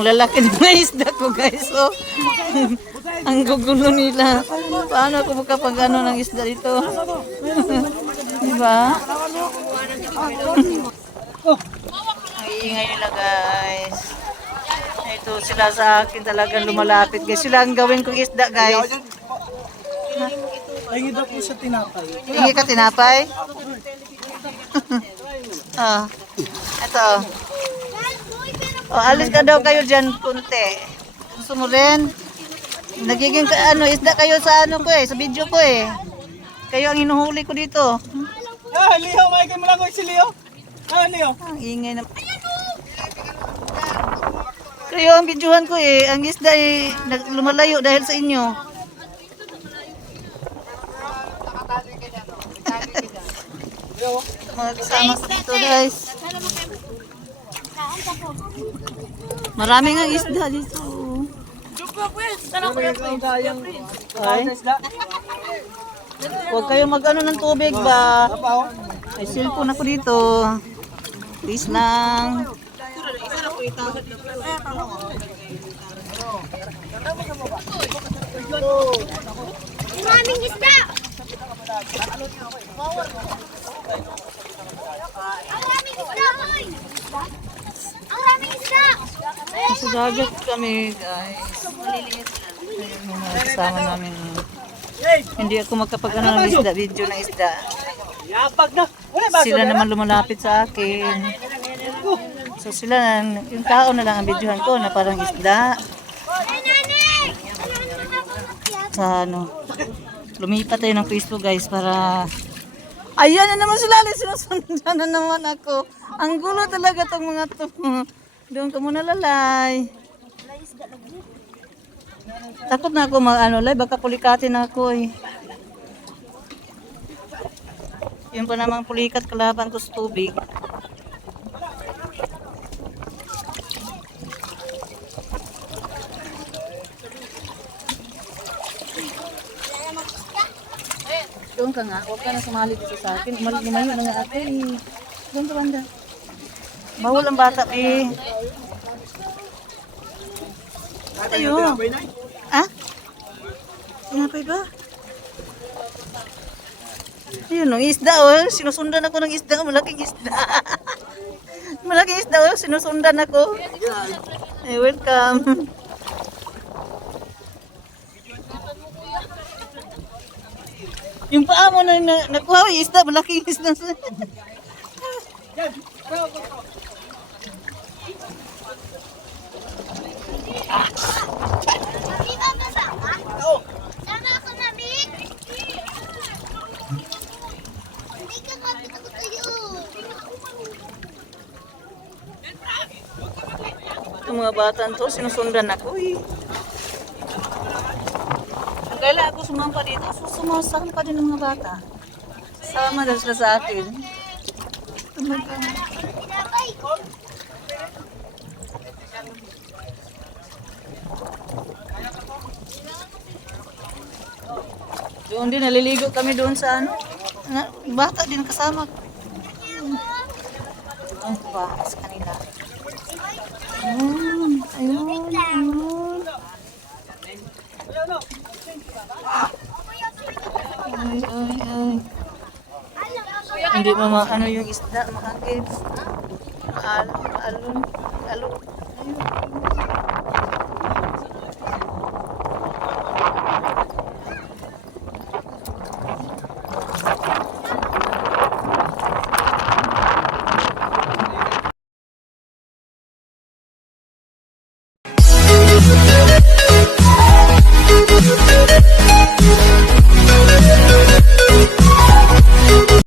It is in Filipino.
Ang lalaki ng mga isda ko guys. Oh. Ang gugulo nila. Paano ako makapag-ano ng isda dito? Diba? Ang iingay nila guys. Ito sila sa akin talagang lumalapit guys. Sila ang gawin kong isda guys. Hingi daw po sa tinapay. Hingi ka tinapay? Ah. Ito. Oh, alis ka daw kayo dyan kunti. Gusto mo rin? Nagiging isda kayo sa ko sa video ko eh. Kayo ang hinuhuli ko dito. Ah, Leo, makikita mo lang ko si Leo. Ah, Leo. Ang ingay na. Kayo ang videohan ko eh. Ang isda eh lumalayo dahil sa inyo. Mga kasama sa dito guys. Maraming ang isda dito. Ay. Huwag kayo mag-ano ng tubig ba? May cellphone ako dito. Please lang. Maraming isda! Ang raming isda, boy! Ang raming isda! Sa dagat kami guys. Ayun mga kasama namin. Hindi ako magkapag-ano ng isda, video ng isda. Yapag na. Wala ba? Sila naman lumalapit sa akin. So sila, yung tao na lang ang videohan ko na parang isda. Sa lumipat tayo ng Facebook guys para... Ayan na naman sila, sinusundan na naman ako. Ang gulo talaga tong mga to. Doon ka muna lalay. Takot na ako lay, baka pulikatin ako eh. Yun pa namang pulikat kalaban ko sa tubig. Doon ka nga, huwag ka na sumali dito sa akin. Lumayo na nga ako eh. Doon ka banda. Bawal ang bata eh. Tayo. Ah? Sinapay ba? Ayun, ang isda oh. Sinusundan ako ng isda. Malaking isda. Malaking isda oh. Sinusundan ako. Hey, welcome. Yung paa mo na nakuha yung isda. Malaking isda. Mami, mama, sama? Sama ako, Mami! Hindi ka kapit ako sa'yo! Itong mga bata to, sinusundan ako eh. Kailan ako sumampa dito, sumasampa din ng mga bata. Sama daw sila sa akin. Oh my God. Tinapay! Doon din, naliligo kami doon sa bata din kasama. Ang bata sa kanila. Ayun, ayun, ayun. Ay, ay, ay. Hindi mo maano yung isda, maagib. Maalon, maalon, maalon. Ayun.